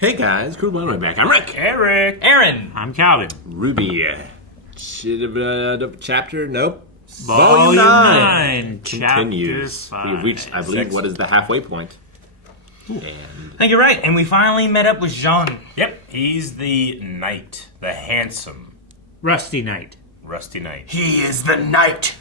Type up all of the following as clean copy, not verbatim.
Hey guys, Cumulonimbus back. I'm Rick. Eric. Aaron. I'm Calvin. RWBY. Chapter, nope. Volume 9. Continues. Chapter 5. We've reached, I believe, what is the halfway point. And I think you're right, and we finally met up with Jean. Yep, he's the knight, the handsome, Rusty Knight. rusty knight. He is the knight.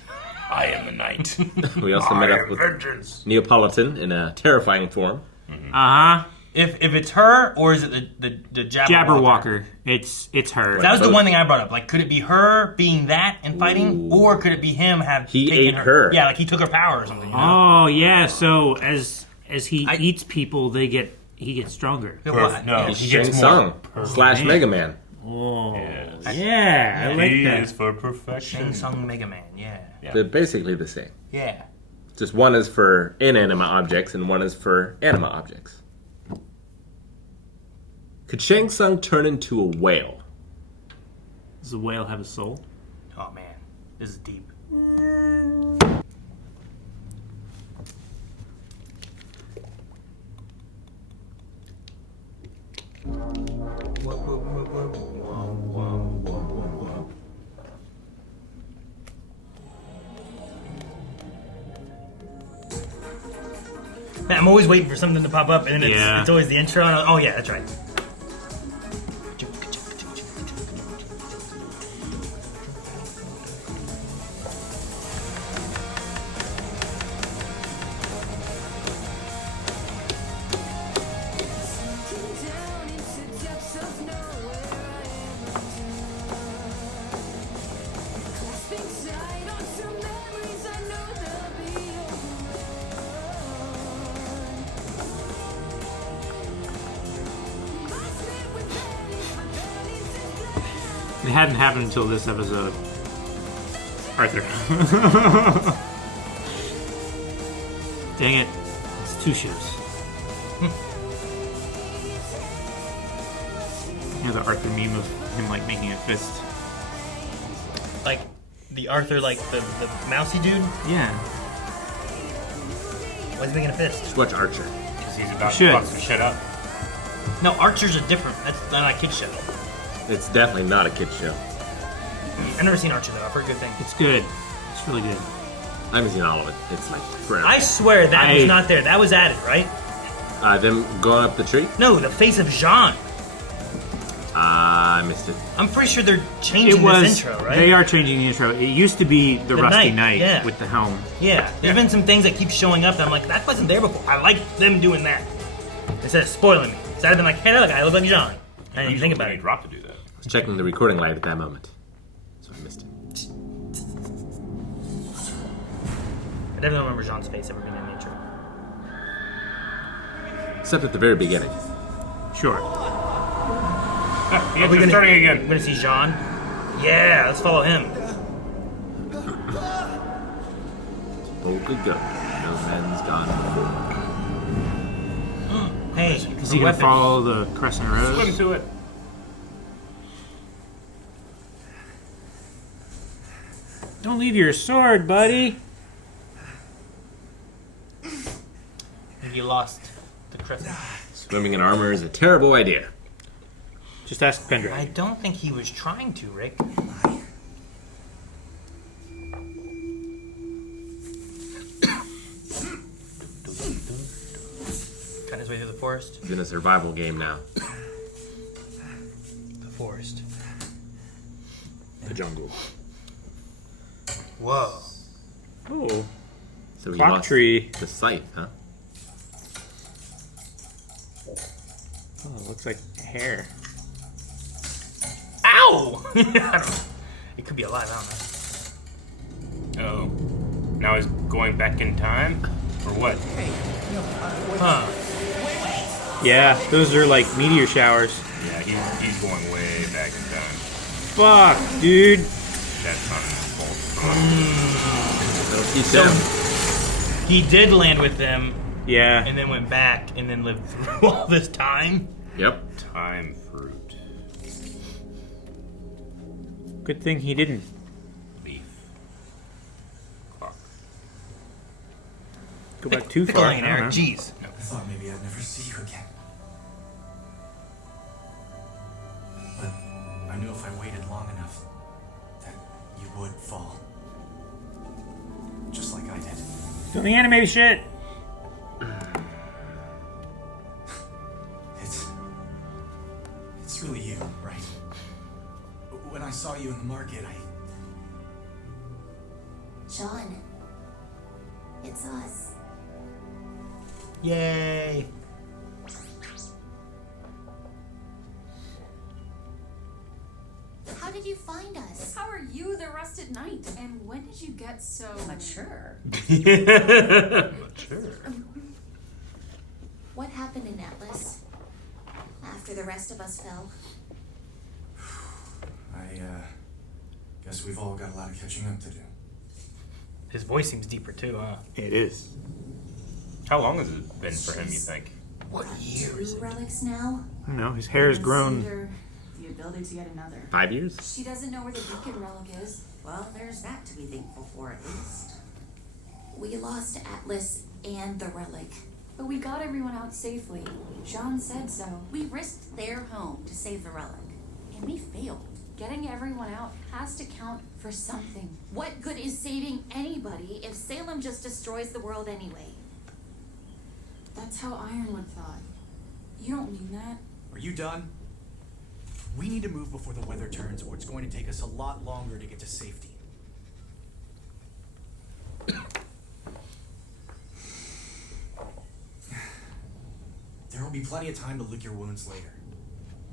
I am the knight. we also met up with vengeance. Neapolitan in a terrifying form. Uh-huh. If it's her, or is it the Jabberwocker. It's her. That was the one thing I brought up. Like, could it be her being that and fighting, or could it be him He taken ate her. Yeah, like he took her power or something. You know? Oh yeah. So as he eats people, he gets stronger. No, He's he Shang gets Tsung more / Mega Man. Oh Yes. yeah, I like He that. is for perfection. Shang Tsung Mega Man. Yeah. They're basically the same. Yeah. Just one is for inanimate objects and one is for animate objects. Could Shang Tsung turn into a whale? Does the whale have a soul? Oh man, this is deep. Man, I'm always waiting for something to pop up, and then it's always the intro. And oh yeah, that's right. It hadn't happened until this episode. Arthur. Dang it! It's 2 shows. You know the Arthur meme of him like making a fist. Like the Arthur, like the mousy dude. Yeah. Why is he making a fist? Just watch Archer. Because he's about Should. to fuck some shit up. No, Archer's a different. That's not a kid show. It's definitely not a kid's show. I've never seen Archer though. I've heard good things. It's good. It's really good. I haven't seen all of it. It's like forever. I swear that was not there. That was added, right? Them going up the tree? No, the face of Jean. I missed it. I'm pretty sure they're changing this intro, right? They are changing the intro. It used to be the Rusty Knight, yeah. with the helm. Yeah, there's been some things that keep showing up that I'm like, that wasn't there before. I like them doing that instead of spoiling me. Instead of being like, hey, look, I look like Jean. I didn't even think about it. Drop to do that. I was checking the recording light at that moment, so I missed it. I definitely don't remember Jean's face ever being in the intro. Except at the very beginning. Sure. The intro's starting We're again. gonna see Jean. Yeah, let's follow him. Boldly go. No man's gone before. Hey, Is he gonna follow the Crescent Rose? Swim to it. Don't leave your sword, buddy. I think you lost the crescent. Swimming in armor is a terrible idea. Just ask I Pendragon. don't think he was trying to, Rick. Trying his way through the forest. He's in a survival game now. The forest. The jungle. Whoa. Oh, So he clock lost tree. the scythe, huh? Oh, it looks like hair. Ow! It could be alive, I don't know. Oh. Now he's going back in time? Or what? Huh. Yeah, those are like meteor showers. Yeah, he's going way back in time. Fuck, dude. That's not his fault. He So said, he did land with them Yeah. and then went back and then lived through all this time. yep. Time fruit. Good thing he didn't. Beef. Clock. Go back too Pickle far. Lane, I don't Eric. know. Jeez. I thought maybe I'd never see you again. waited long enough, that you would fall. Just like I did. Doing anime shit. It's really you, right? When I saw you in the market, John, it's us. Yay! How did you find us? How are you the rusted knight? And when did you get so Mature. Sure. What happened in Atlas after the rest of us fell? I guess we've all got a lot of catching up to do. His voice seems deeper too, huh? It is. How long has it been for him, you think? What year is Two it? relics now? I don't know. His hair has grown. the ability to get another? 5 years? She doesn't know where the beacon relic is. Well, there's that to be thankful for at least. We lost Atlas and the relic. But we got everyone out safely. John said so. We risked their home to save the relic, and we failed. Getting everyone out has to count for something. What good is saving anybody if Salem just destroys the world anyway? That's how Ironwood thought. You don't mean that. Are you done? We need to move before the weather turns, or it's going to take us a lot longer to get to safety. There will be plenty of time to lick your wounds later.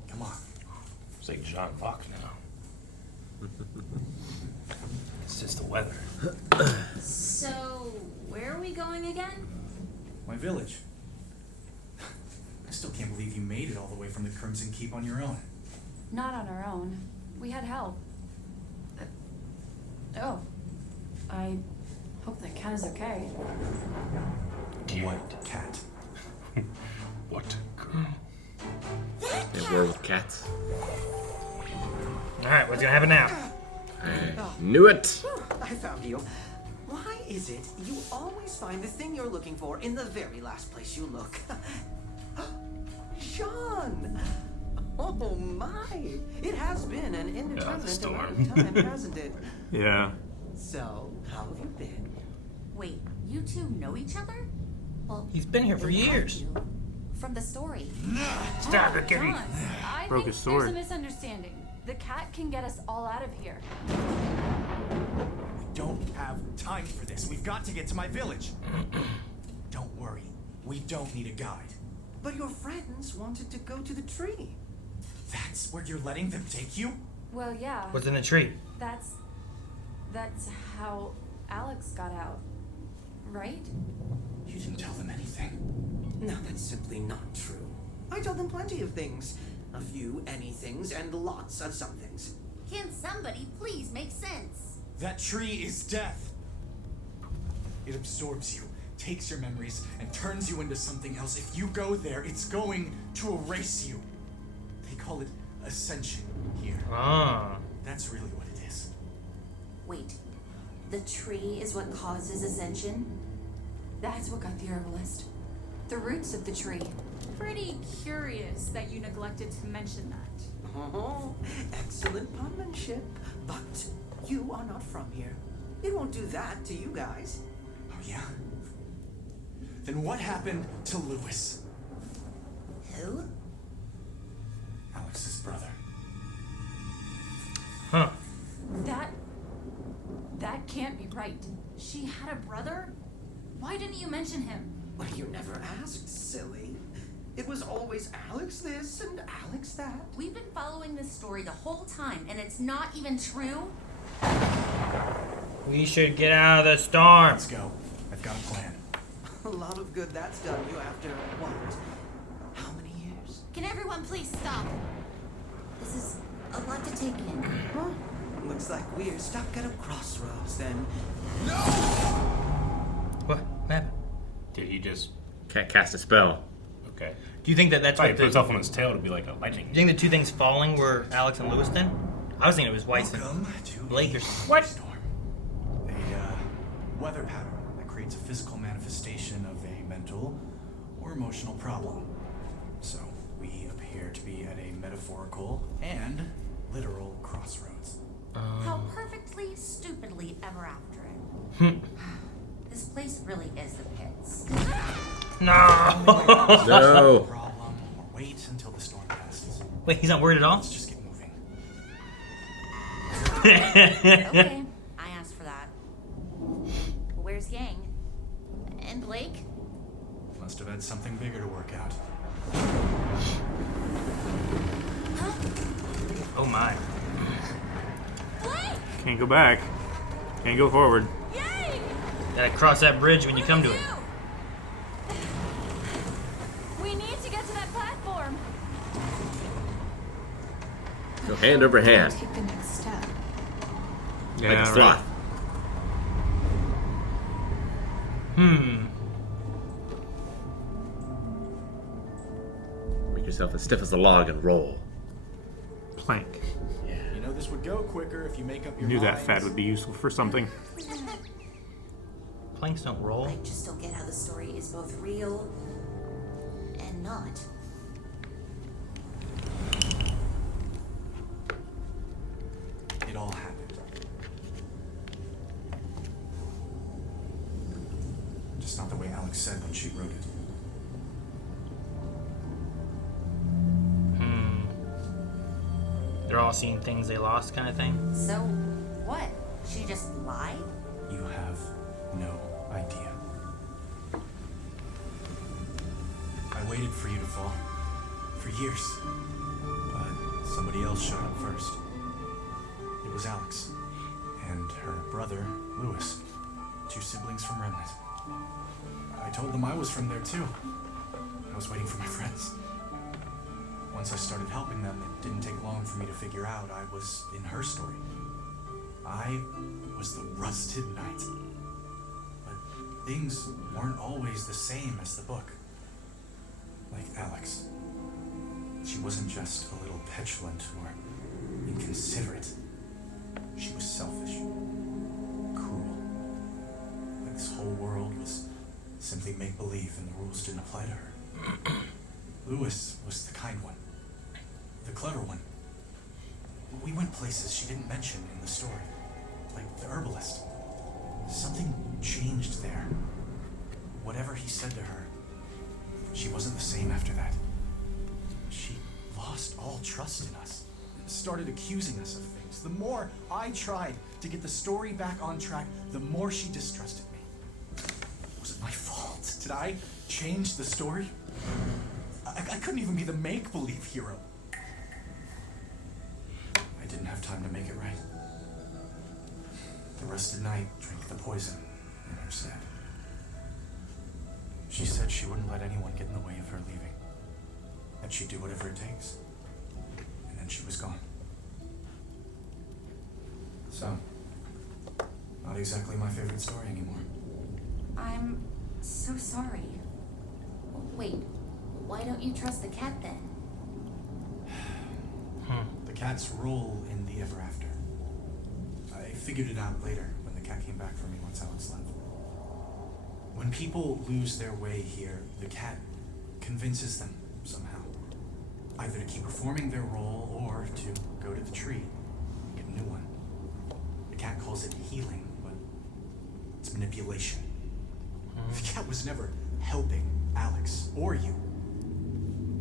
Come on. It's like John Locke now. It's just the weather. So, where are we going again? My village. I still can't believe you made it all the way from the Crimson Keep on your own. Not on our own. We had help. Oh. I hope that cat is okay. What cat? What girl? Yeah, we're with cats. Alright, what's gonna happen now? I knew it! I found you. Why is it you always find the thing you're looking for in the very last place you look? Sean! Oh my! It has been an indeterminate amount of time, hasn't it? Yeah. So, how have you been? Wait, you two know each other? Well, He's been here for they have years. to, from the story. Stop it, Kitty. John, I Broke think his sword. there's a misunderstanding. The cat can get us all out of here. We don't have time for this. We've got to get to my village. Don't worry. We don't need a guide. But your friends wanted to go to the tree. That's where you're letting them take you? Well, yeah. What's in the tree? That's how Alex got out. Right? You didn't tell them anything. No, that's simply not true. I told them plenty of things. A few anythings and lots of somethings. Can somebody please make sense? That tree is death. It absorbs you, takes your memories, and turns you into something else. If you go there, it's going to erase you. They call it ascension here. Ah. That's really what it is. Wait, the tree is what causes ascension? That's what got the herbalist. The roots of the tree. Pretty curious that you neglected to mention that. Oh, excellent penmanship. But you are not from here. It won't do that to you guys. Oh, yeah? Then what happened to Lewis? Who? Alex's brother. Huh. That can't be right. She had a brother? Why didn't you mention him? Well, you never asked, silly. It was always Alex this and Alex that. We've been following this story the whole time, and it's not even true? We should get out of the storm. Let's go. I've got a plan. A lot of good that's done you after, what? How many years? Can everyone please stop? This is a lot to take in. Huh? Looks like we're stuck at a crossroads then. What happened? Did he just... Can't cast a spell. Okay. Do you think that that's Probably what put himself on his tail to be like a lightning. Do you think the two things falling were Alex and Lewis then? I was thinking it was Weiss and Welcome to Blake or a something. What? storm. A weather pattern that creates a physical manifestation of a mental or emotional problem. So we appear to be at a metaphorical and literal crossroads. How perfectly, stupidly ever after it. This place really is the pits. No. No. Problem, or wait until the storm passes. Wait, he's not worried at all? Let's just get moving. Okay, I asked for that. Where's Yang? And Blake? Must have had something bigger to work out. Oh my. Blake! Can't go back. Can't go forward. Yang! Gotta cross that bridge when you come to it. We need to get to that platform. Go hand over hand. Take the next step. Yeah, Like a sloth. Make yourself as stiff as a log and roll. Plank. You know this would go quicker if you make up your Knew that minds. fat would be useful for something. Planks don't roll. I just don't get how the story is both real and not. It all happened. Just not the way Alex said when she wrote it. They're all seeing things they lost kind of thing. So, what? She just lied? You have no idea. I waited for you to fall. For years. But somebody else showed up first. It was Alex. And her brother, Lewis. 2 siblings from Remnant. I told them I was from there too. I was waiting for my friends. Once I started helping them, it didn't take long for me to figure out I was in her story. I was the rusted knight. But things weren't always the same as the book. Like Alex. She wasn't just a little petulant or inconsiderate. She was selfish. Cruel. Like this whole world was simply make-believe and the rules didn't apply to her. Lewis was the kind one. The clever one. We went places she didn't mention in the story. Like the herbalist. Something changed there. Whatever he said to her, she wasn't the same after that. She lost all trust in us. Started accusing us of things. The more I tried to get the story back on track, the more she distrusted me. Was it my fault? Did I change the story? I couldn't even be the make-believe hero. I didn't have time to make it right. The rusted knight drank the poison in her said. She said she wouldn't let anyone get in the way of her leaving. That she'd do whatever it takes. And then she was gone. So, not exactly my favorite story anymore. I'm so sorry. Wait, why don't you trust the cat then? The cat's role in the ever after. I figured it out later when the cat came back for me once Alex left. When people lose their way here, the cat convinces them somehow. Either to keep performing their role or to go to the tree and get a new one. The cat calls it healing, but it's manipulation. The cat was never helping Alex or you.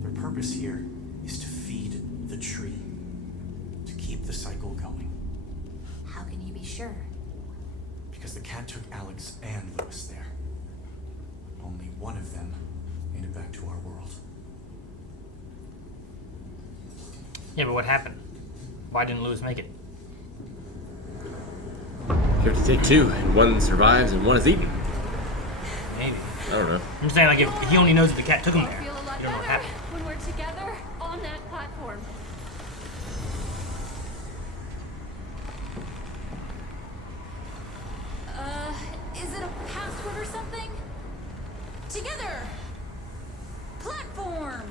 Their purpose here is to feed the tree, to keep the cycle going. How can you be sure? Because the cat took Alex and Lewis there. Only one of them made it back to our world. Yeah, but what happened? Why didn't Lewis make it? You have to take 2, and one survives and one is eaten. Maybe. I don't know. I'm saying, like, if he only knows that the cat took him I'll there, feel a lot you don't know what better happened. when we're together on that platform. Is it a password or something? Together! Platform!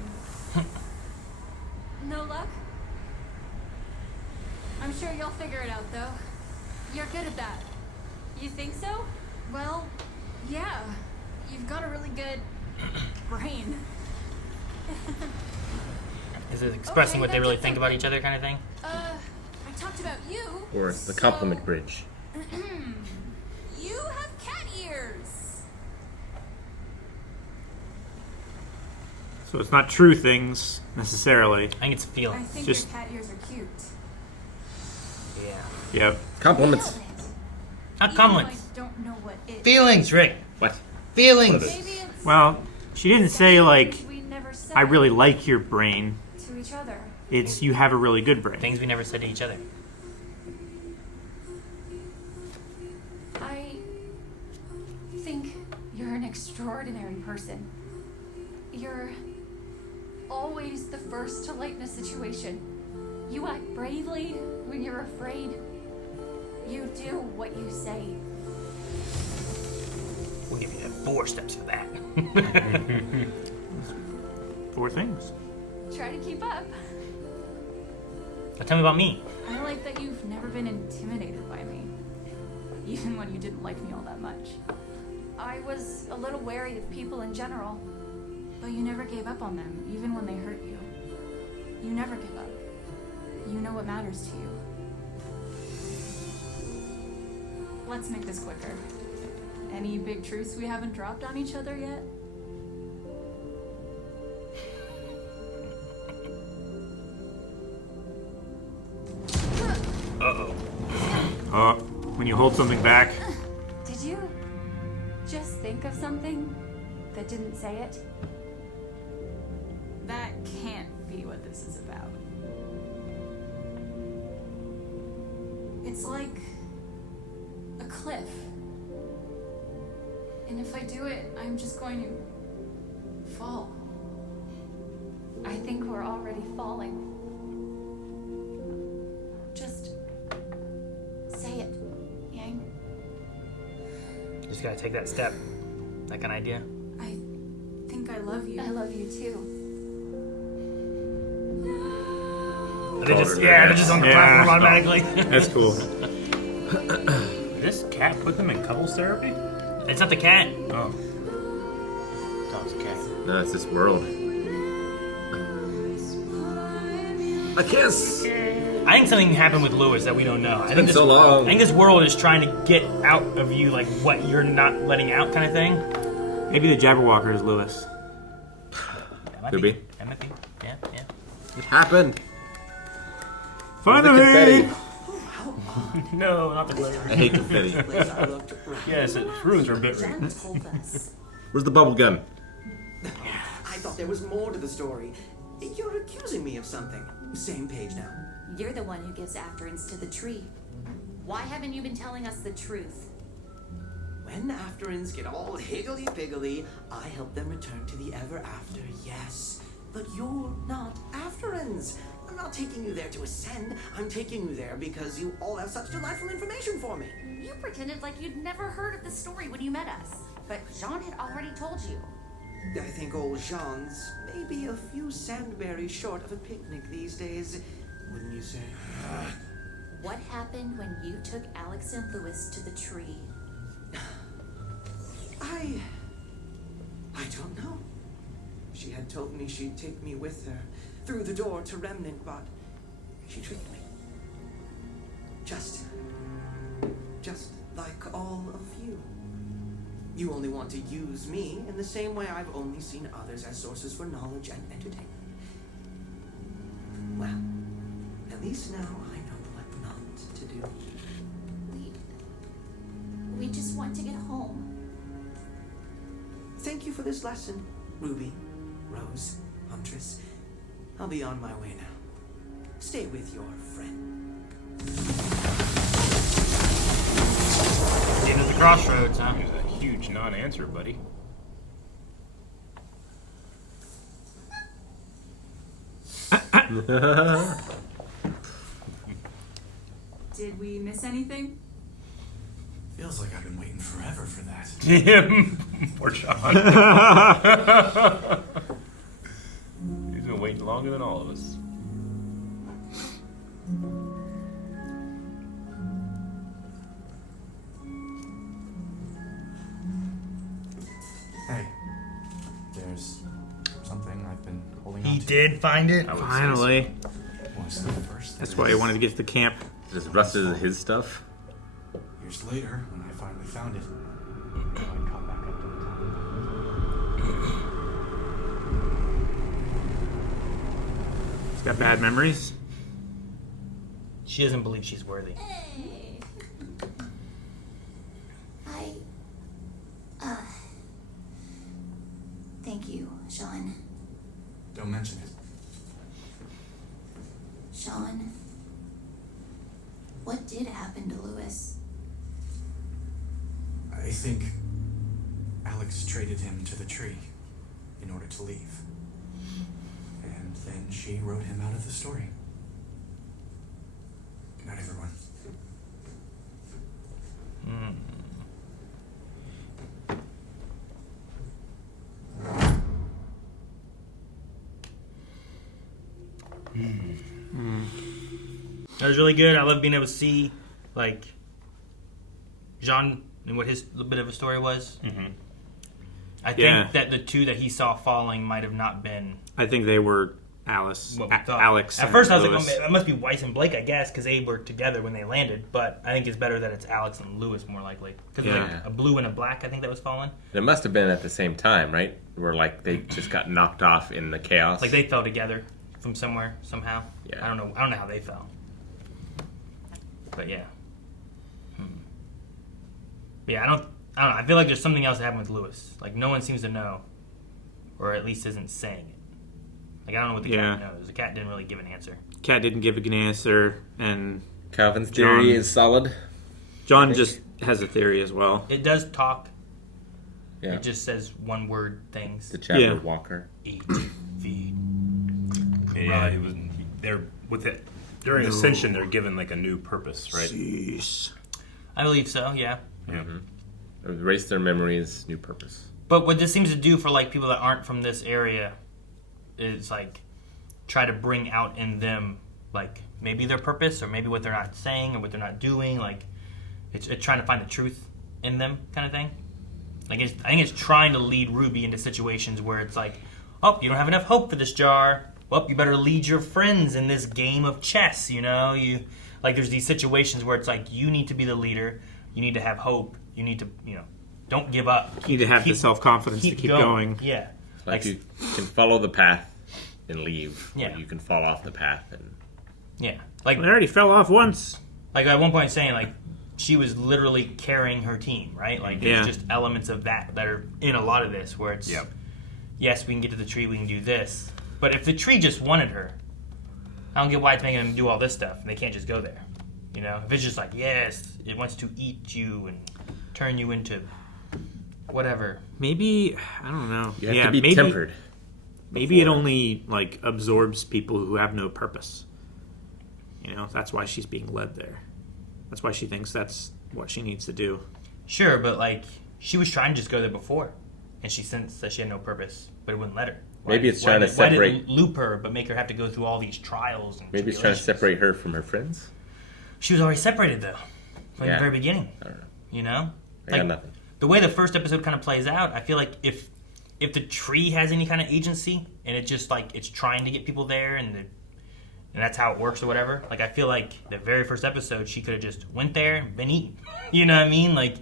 No luck? I'm sure you'll figure it out, though. You're good at that. You think so? Well, yeah. You've got a really good brain. Is it expressing Okay, what they that really did think about something. each other kind of thing? talked about you. Or the compliment bridge. You have cat ears. So it's not true things necessarily. I think it's I feelings. think Just- your cat ears are cute. Yeah. Yep. Compliments. Nailed it. Not Even compliments. though I don't know what it Feelings, Rick. What? Feelings. Maybe it's Well, she didn't say like, we never said I really like your brain. to each other. It's you have a really good brain. Things we never said to each other. I think you're an extraordinary person. You're always the first to lighten a situation. You act bravely when you're afraid. You do what you say. We'll give you 4 steps for that. 4 things. Try to keep up. Now tell me about me. I like that you've never been intimidated by me. Even when you didn't like me all that much. I was a little wary of people in general. But you never gave up on them, even when they hurt you. You never give up. You know what matters to you. Let's make this quicker. Any big truths we haven't dropped on each other yet? When you hold something back, Did you just think of something that didn't say it? That can't be what this is about. It's like a cliff. And if I do it, I'm just going to fall. I think we're already falling. Just say it, Yang. Just gotta take that step. Like an idea. I think I love you. I love you too. They're just on the platform automatically. that's cool. Did this cat put them in couples therapy? It's not the cat. Oh. Dog's a cat. No, it's this world. A kiss! I think something happened with Lewis that we don't know. I think been this, so long. I think this world is trying to get out of you like what you're not letting out kind of thing. Maybe the Jabberwocker is Lewis. That might Could be. That might be. Yeah, yeah. It happened. Finally! The No, not the glitter. I hate confetti. Place I looked right. Yes, it ruins her bit rate. Jen told us. Where's the bubble gun? I thought there was more to the story. You're accusing me of something. Same page now. You're the one who gives afterins to the tree. Why haven't you been telling us the truth? When afterins get all higgledy-piggledy, I help them return to the ever after, yes. But you're not afterins. I'm not taking you there to ascend. I'm taking you there because you all have such delightful information for me. You pretended like you'd never heard of the story when you met us. But Jean had already told you. I think old Jean's maybe a few sandberries short of a picnic these days, wouldn't you say? What happened when you took Alex and Lewis to the tree? I don't know. She had told me she'd take me with her through the door to Remnant, but she tricked me. Just like all of you. You only want to use me in the same way I've only seen others as sources for knowledge and entertainment. Well, at least now I know what not to do. We just want to get home. Thank you for this lesson, Ruby, Rose, Huntress. I'll be on my way now. Stay with your friend. Getting to the crossroads, huh? It was a huge non-answer, buddy. Did we miss anything? Feels like I've been waiting forever for that. Poor Sean. He's been waiting longer than all of us. Hey, there's something I've been holding He on to. did find it. I would say Finally. Was the first That's why I wanted to get to the camp. Just rusted his stuff. Years later, when I finally found it, I caught back up to the top. He's got bad memories. She doesn't believe she's worthy. Hey. Thank you, Sean. Don't mention it. Sean, what did happen to Lewis? I think Alex traded him to the tree in order to leave. And then she wrote him out of the story. Good night, everyone. That was really good. I love being able to see, like, Jean and what his little bit of a story was. Mm-hmm. I think that the two that he saw falling might have not been. I think they were Alex. What we thought. Alex. At first, I was Lewis. like, oh, that must be Weiss and Blake, I guess, because they were together when they landed. But I think it's better that it's Alex and Lewis, more likely. Because like a blue and a black, I think that was falling. It must have been at the same time, right? Where like they just got knocked off in the chaos. Like they fell together from somewhere somehow. Yeah. I don't know how they fell. But yeah. Yeah, I don't know. I feel like there's something else that happened with Lewis. Like no one seems to know, or at least isn't saying it. Like I don't know what the cat knows. The cat didn't really give an answer. Cat didn't give a good answer, and Calvin's theory is solid. John just has a theory as well. It does talk. Yeah. It just says one word things. The chapter walker. Eat, feed. Yeah, it was. They're with it during Ascension. They're given like a new purpose, right? Jeez. I believe so. Yeah. Mm-hmm. Erase their memories, new purpose. But what this seems to do for like people that aren't from this area is like try to bring out in them like maybe their purpose or maybe what they're not saying or what they're not doing. Like it's trying to find the truth in them, kind of thing. Like I think it's trying to lead Ruby into situations where it's like, oh, you don't have enough hope for this jar. Well, you better lead your friends in this game of chess. You know, there's these situations where it's like you need to be the leader. You need to have hope. You need to, don't give up. You need to have the self-confidence to keep going. Yeah. Like you can follow the path and leave. Yeah. Or you can fall off the path and... Yeah. Like I already fell off once. Like at one point saying, like, she was literally carrying her team, right? Like, there's just elements of that are in a lot of this where it's, yes, we can get to the tree, we can do this. But if the tree just wanted her, I don't get why it's making them do all this stuff. And they can't just go there. If it's just like, yes, it wants to eat you and turn you into whatever. Maybe, I don't know. You have to be tempered. Maybe it only, like, absorbs people who have no purpose. That's why she's being led there. That's why she thinks that's what she needs to do. Sure, but, like, she was trying to just go there before, and she sensed that she had no purpose, but it wouldn't let her. Maybe it's trying to separate... Why did it loop her, but make her have to go through all these trials and Maybe it's trying to separate her from her friends? She was already separated, though, from the very beginning. I don't know. I got nothing. The way the first episode kind of plays out, I feel like if the tree has any kind of agency, and it just, like, it's trying to get people there, and that's how it works or whatever, like, I feel like the very first episode, she could have just went there and been eaten. You know what I mean? Like,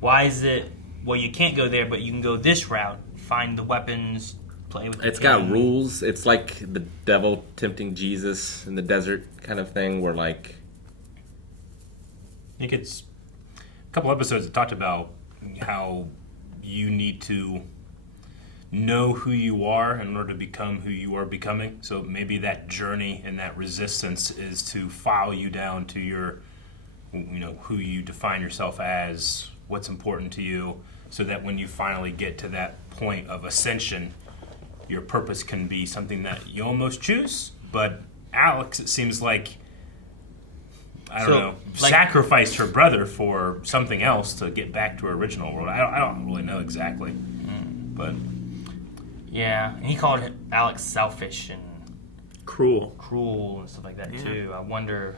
why is it, well, you can't go there, but you can go this route, find the weapons, play with the It's got rules. It's like the devil tempting Jesus in the desert kind of thing, where, like... I think it's a couple episodes that talked about how you need to know who you are in order to become who you are becoming. So maybe that journey and that resistance is to file you down to your, who you define yourself as, what's important to you, so that when you finally get to that point of ascension, your purpose can be something that you almost choose. But Alex, it seems like, I don't know, sacrificed her brother for something else to get back to her original world. I don't really know exactly, but yeah, and he called Alex selfish and cruel and stuff like that too. I wonder.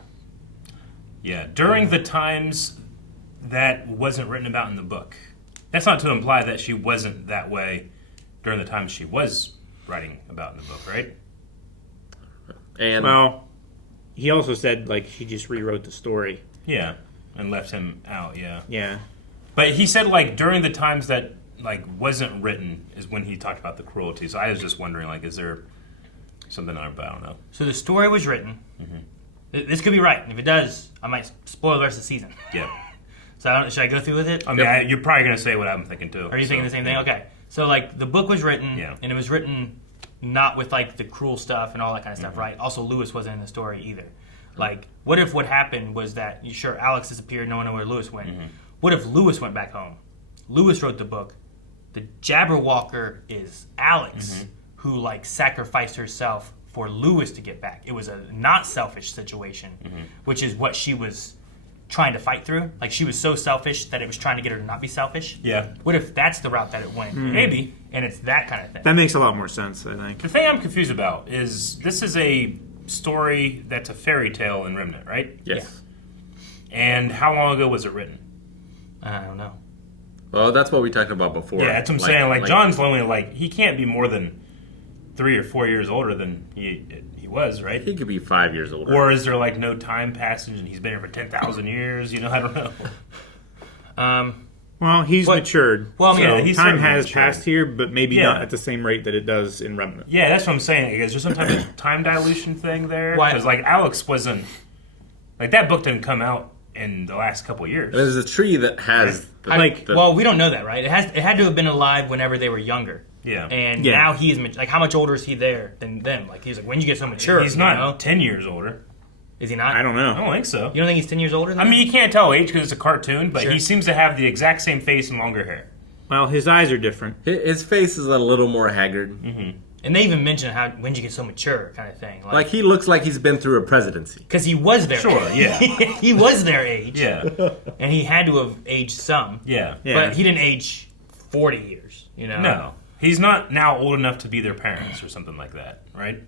Yeah, during the times that wasn't written about in the book. That's not to imply that she wasn't that way during the times she was writing about in the book, right? And well, he also said like she just rewrote the story. Yeah, and left him out. Yeah. Yeah. But he said like during the times that like wasn't written is when he talked about the cruelty. So I was just wondering like, is there something I don't know. So the story was written. This could be right. And if it does, I might spoil the rest of the season. Yeah. So should I go through with it? I mean, you're probably going to say what I'm thinking too. Are you thinking the same thing? Okay. So like the book was written, and it was written not with like the cruel stuff and all that kind of stuff, right? Also, Lewis wasn't in the story either. Like, what if what happened was that sure Alex disappeared, no one knew where Lewis went. What if Lewis went back home? Lewis wrote the book. The Jabberwocker is Alex, who like sacrificed herself for Lewis to get back. It was a not selfish situation, which is what she was trying to fight through. Like she was so selfish that it was trying to get her to not be selfish. Yeah. What if that's the route that it went? Maybe. And it's that kind of thing. That makes a lot more sense, I think. The thing I'm confused about is this is a story that's a fairy tale in Remnant, right? Yes. And how long ago was it written? I don't know. Well, that's what we talked about before. Yeah, that's what I'm saying. Like John's only like he can't be more than 3 or 4 years older than he was, right? He could be 5 years older. Or is there like no time passage and he's been here for 10,000 years? You know, I don't know. Well, he's matured. Well, I mean, so he's time certainly has matured. passed here, but maybe not at the same rate that it does in Remnant. Yeah, that's what I'm saying. Is there some type of time dilution thing there? Why- Because like Alex wasn't like that book didn't come out in the last couple of years. There's a tree that has well, we don't know that, right? It had to have been alive whenever they were younger. Yeah. And now he's like, how much older is he there than them? Like he's like, when you get so mature, He's not 10 years older. Is he not? I don't know. I don't think so. You don't think he's 10 years older than I mean, you can't tell age because it's a cartoon, but Sure. he seems to have the exact same face and longer hair. Well, his eyes are different. his face is a little more haggard. And they even mention how when you get so mature kind of thing. Like he looks like he's been through a presidency. Because he was their Sure, age. yeah. He was their age. Yeah. And he had to have aged some. Yeah. But he didn't age 40 years, you know? No. He's not now old enough to be their parents or something like that, right?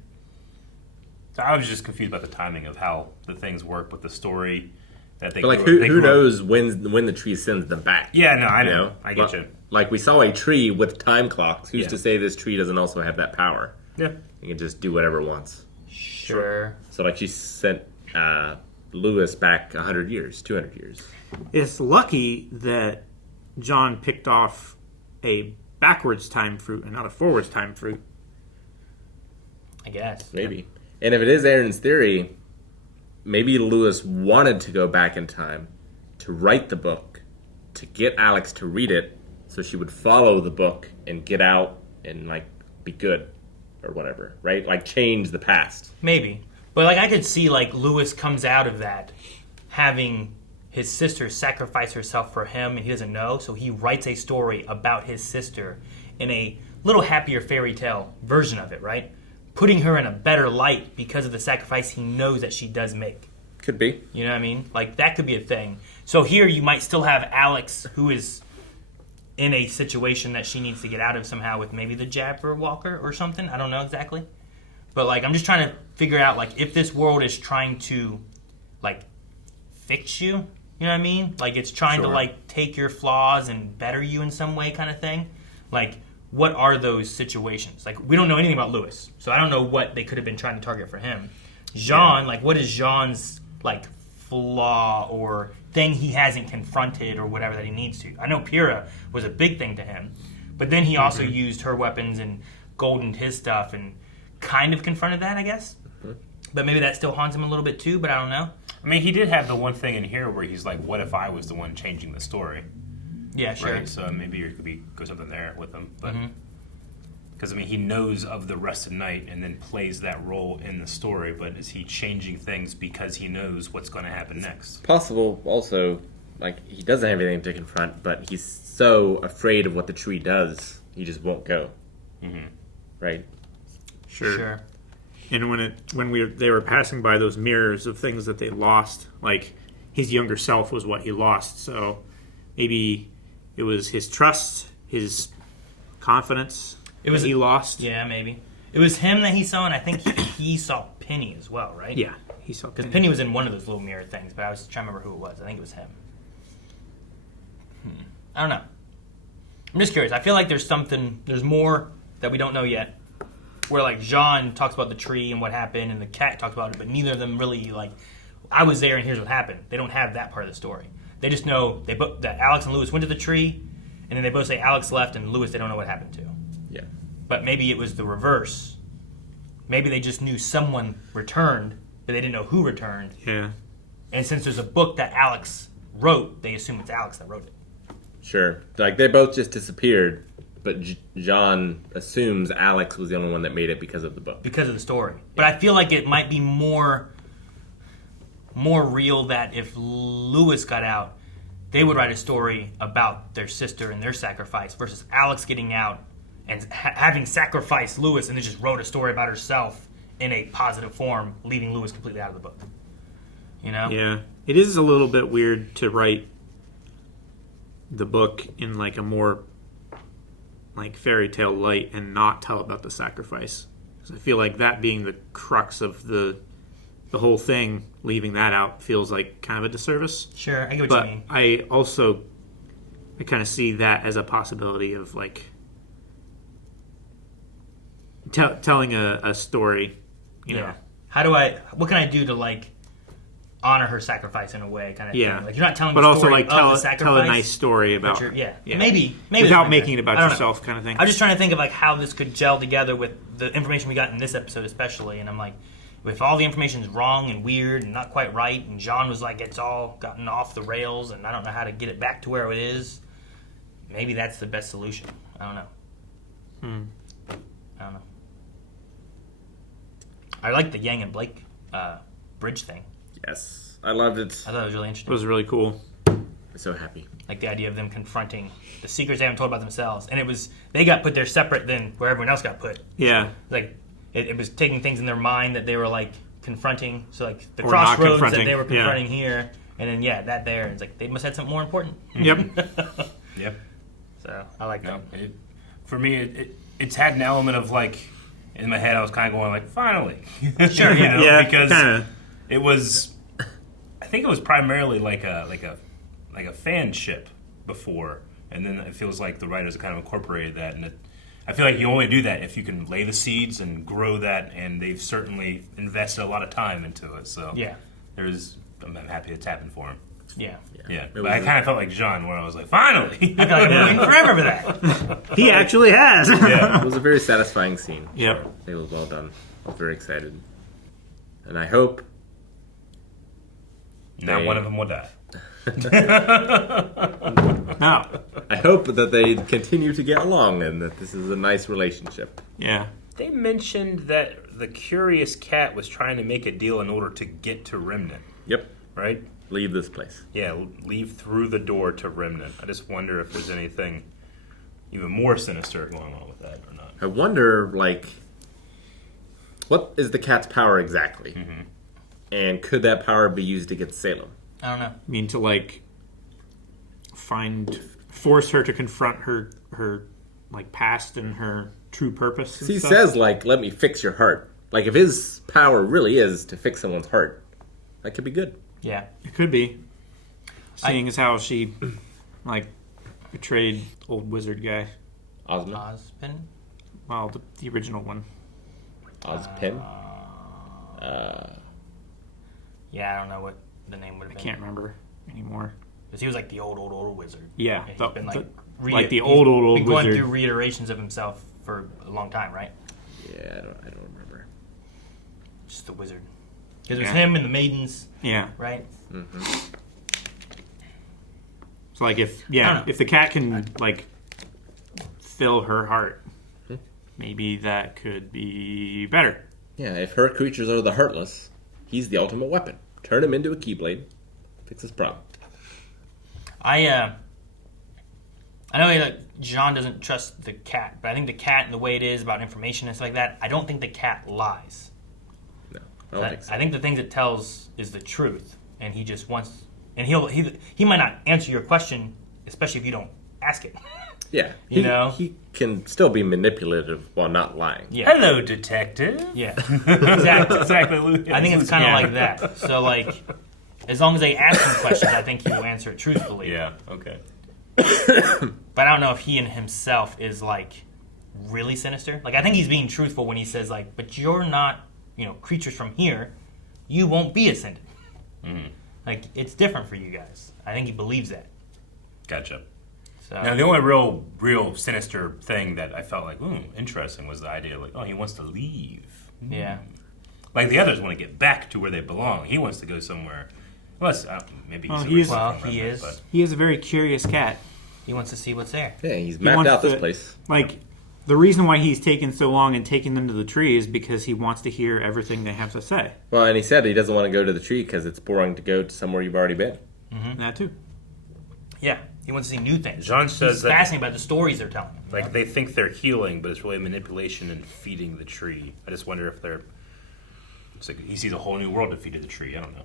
So I was just confused about the timing of how the things work with the story that they But like, grew up- they who grew up- knows when the tree sends them back? Yeah, no, I You know. I get But, you. Like we saw a tree with time clocks. Who's Yeah. to say this tree doesn't also have that power? Yeah. It can just do whatever it wants. Sure. So like she sent Lewis back 100 years, 200 years. It's lucky that John picked off a backwards time fruit and not a forwards time fruit. I guess. Maybe. And if it is Aaron's theory, maybe Lewis wanted to go back in time to write the book, to get Alex to read it, so she would follow the book and get out and like be good or whatever, right? Like change the past. Maybe. But like I could see like Lewis comes out of that having his sister sacrifice herself for him and he doesn't know, so he writes a story about his sister in a little happier fairy tale version of it, right? Putting her in a better light because of the sacrifice he knows that she does make. Could be. You know what I mean? Like that could be a thing. So here you might still have Alex who is in a situation that she needs to get out of somehow with maybe the Jabberwocker or something. I don't know exactly. But like I'm just trying to figure out like if this world is trying to like fix you, you know what I mean? Like it's trying to like take your flaws and better you in some way kind of thing. Like what are those situations? Like we don't know anything about Lewis. So I don't know what they could have been trying to target for him. Jean, like what is Jean's like flaw or thing he hasn't confronted or whatever that he needs to? I know Pyrrha was a big thing to him, but then he also used her weapons and goldened his stuff and kind of confronted that, I guess. But maybe that still haunts him a little bit too, but I don't know. I mean, he did have the one thing in here where he's like, what if I was the one changing the story? Yeah, sure. Right? So maybe there could go something there with him. But because, I mean, he knows of the Rested Night and then plays that role in the story, but is he changing things because he knows what's going to happen next? Possible also, like he doesn't have anything to confront, but he's so afraid of what the tree does, he just won't go. Right? Sure. And when they were passing by those mirrors of things that they lost, like his younger self was what he lost. So maybe it was his trust, his confidence. It was he lost. Yeah, maybe. It was him that he saw, and I think he saw Penny as well, right? Yeah, he saw because Penny was in one of those little mirror things, but I was trying to remember who it was. I think it was him. I don't know. I'm just curious. I feel like there's more that we don't know yet. where like Jean talks about the tree and what happened, and the cat talks about it, but neither of them really like. I was there, and here's what happened. They don't have that part of the story. They just know that Alex and Lewis went to the tree, and then they both say Alex left, and Lewis they don't know what happened to. Yeah. But maybe it was the reverse. Maybe they just knew someone returned, but they didn't know who returned. Yeah. And since there's a book that Alex wrote, they assume it's Alex that wrote it. Sure. Like, they both just disappeared, but John assumes Alex was the only one that made it because of the book. Because of the story. But I feel like it might be more real that if Lewis got out, they would write a story about their sister and their sacrifice versus Alex getting out and having sacrificed Lewis and then just wrote a story about herself in a positive form, leaving Lewis completely out of the book. You know? Yeah. It is a little bit weird to write the book in like a more like fairy tale light and not tell about the sacrifice. Because I feel like that being the crux of the whole thing, leaving that out feels like kind of a disservice. Sure, I get what but you mean. I kind of see that as a possibility of like telling a story, you know. What can I do to like honor her sacrifice in a way, kind of Yeah. thing? Like you're not telling but the also story like of tell the sacrifice. a nice story about Maybe without that's making it I about don't know. yourself kind of thing. I'm just trying to think of like how this could gel together with the information we got in this episode especially, and I'm like, if all the information's wrong and weird and not quite right, and John was like, it's all gotten off the rails and I don't know how to get it back to where it is, maybe that's the best solution. I don't know. I don't know. I like the Yang and Blake bridge thing. Yes. I loved it. I thought it was really It interesting. was really cool. I'm so happy. Like the idea of them confronting the secrets they haven't told about themselves. And it was, they got put there separate than where everyone else got put. Yeah. Like, it was taking things in their mind that they were like confronting. So like the Or not crossroads that confronting. they were Yeah. confronting here. And then, that there. It's like, they must have something more important. Yep. Yep. So, I like that. No, for me, it's had an element of like, in my head, I was kind of going like, finally. Sure, you know, Yeah, because kinda. it was, I think it was primarily like a fanship before, and then it feels like the writers have kind of incorporated that, and I feel like you only do that if you can lay the seeds and grow that, and they've certainly invested a lot of time into it. So Yeah. I'm happy it's happened for him. Yeah. Yeah, It but was I kind of felt like John, where I was like, finally. I feel like I've been waiting forever for that. He actually has. Yeah. It was a very satisfying scene. Yep. It was well done. I was very excited. And I hope Now They- one of them will die. No. I hope that they continue to get along and that this is a nice relationship. Yeah. They mentioned that the Curious Cat was trying to make a deal in order to get to Remnant, Yep. right? Leave this place. Yeah, leave through the door to Remnant. I just wonder if there's anything even more sinister going on with that or not. I wonder, like, what is the cat's power exactly? Mm-hmm. And could that power be used against Salem? I don't know. I mean, to like force her to confront her like past and her true purpose. And He stuff. says, like, let me fix your heart. Like, if his power really is to fix someone's heart, that could be good. Yeah. It could be. Seeing as how she like betrayed old wizard guy. Ozma? Ozpin? Well, the original one. Ozpin? Yeah, I don't know what the name would have I been. can't remember anymore. Because he was like the old wizard. Yeah, And he's the- been the- like like the he's old been going wizard. through reiterations of himself for a long time, right? Yeah, I don't remember. Just the wizard. Because it was Yeah. him and the maidens, Yeah. right? So like I if don't know. the cat can like fill her heart, maybe that could be better. Yeah, if her creatures are the Heartless, he's the ultimate weapon. Turn him into a Keyblade. Fix his problem. I know that John doesn't trust the cat, but I think the cat and the way it is about information and stuff like that, I don't think the cat lies. No, I don't think so. I think the things it tells is the truth, and he just wants, and he might not answer your question, especially if you don't ask it. Yeah. You know? He can still be manipulative while not lying. Yeah, Hello, detective. yeah, exactly. Exactly. I think it's kind of like that. So like, as long as they ask him questions, I think he will answer it truthfully. Yeah. Okay. But I don't know if he in himself is like really sinister. Like, I think he's being truthful when he says, like, but you're not, creatures from here. You won't be ascended. Mm-hmm. Like, it's different for you guys. I think he believes that. Gotcha. So, Now, the only real sinister thing that I felt like, interesting, was the idea like, he wants to leave. yeah. Like the others want to get back to where they belong. He wants to go somewhere. Unless, maybe he's he is. but He is a very curious cat. He wants to see what's there. Yeah, he's He mapped wants out this to- place. Like, the reason why he's taken so long and taking them to the tree is because he wants to hear everything they have to say. Well, and he said he doesn't want to go to the tree because it's boring to go to somewhere you've already been. That too. Yeah. He wants to see new things. Jean says He's that- fascinated by the stories they're telling him. like they think they're healing, but it's really manipulation and feeding the tree. I just wonder if they're. It's like he sees a whole new world to feed to the tree. I don't know.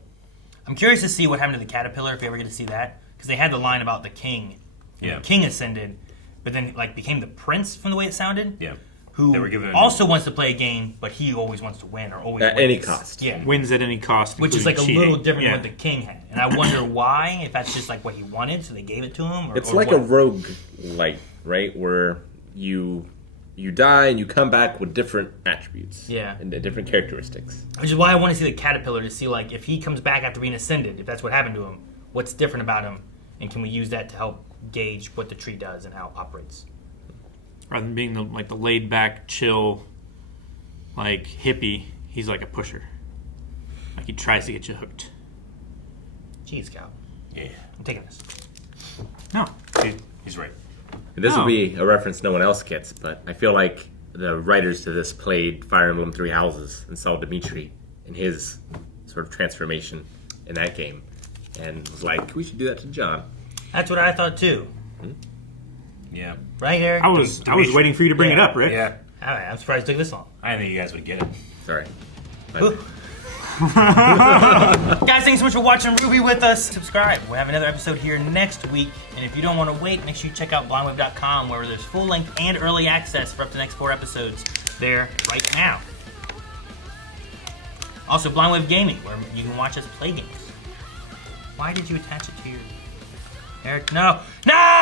I'm curious to see what happened to the caterpillar, if you ever get to see that. Because they had the line about the king. Yeah. The king ascended, but then became the prince from the way it sounded. Yeah. Who They were given a- also wants to play a game, but he always wants to win or always At wins. any cost. Yeah. Wins at any cost. Which is like a including little cheating. different Yeah. than what the king had. And I wonder why, if that's just like what he wanted, so they gave it to him. Or, It's or like what. a rogue light, right? Where you die and you come back with different attributes. Yeah. And different characteristics. Which is why I want to see the caterpillar, to see like if he comes back after being ascended, if that's what happened to him, what's different about him, and can we use that to help gauge what the tree does and how it operates. Rather than being the laid back, chill, like hippie, he's like a pusher. Like he tries to get you hooked. Jeez, Cal. Yeah. I'm taking this. No. He's right. And this No. will be a reference no one else gets, but I feel like the writers to this played Fire Emblem Three Houses and saw Dimitri in his sort of transformation in that game, and was like, we should do that to John. That's what I thought too. Yeah. Right, Eric? I was waiting for you to bring it up, Rick. Yeah. All right, I'm surprised it took this long. I didn't think you guys would get it. Sorry. Whew. Guys, thanks so much for watching RWBY with us. Subscribe. We'll have another episode here next week. And if you don't want to wait, make sure you check out blindwave.com, where there's full length and early access for up to the next 4 episodes there right now. Also, Blindwave Gaming, where you can watch us play games. Why did you attach it to your... Eric, no. No!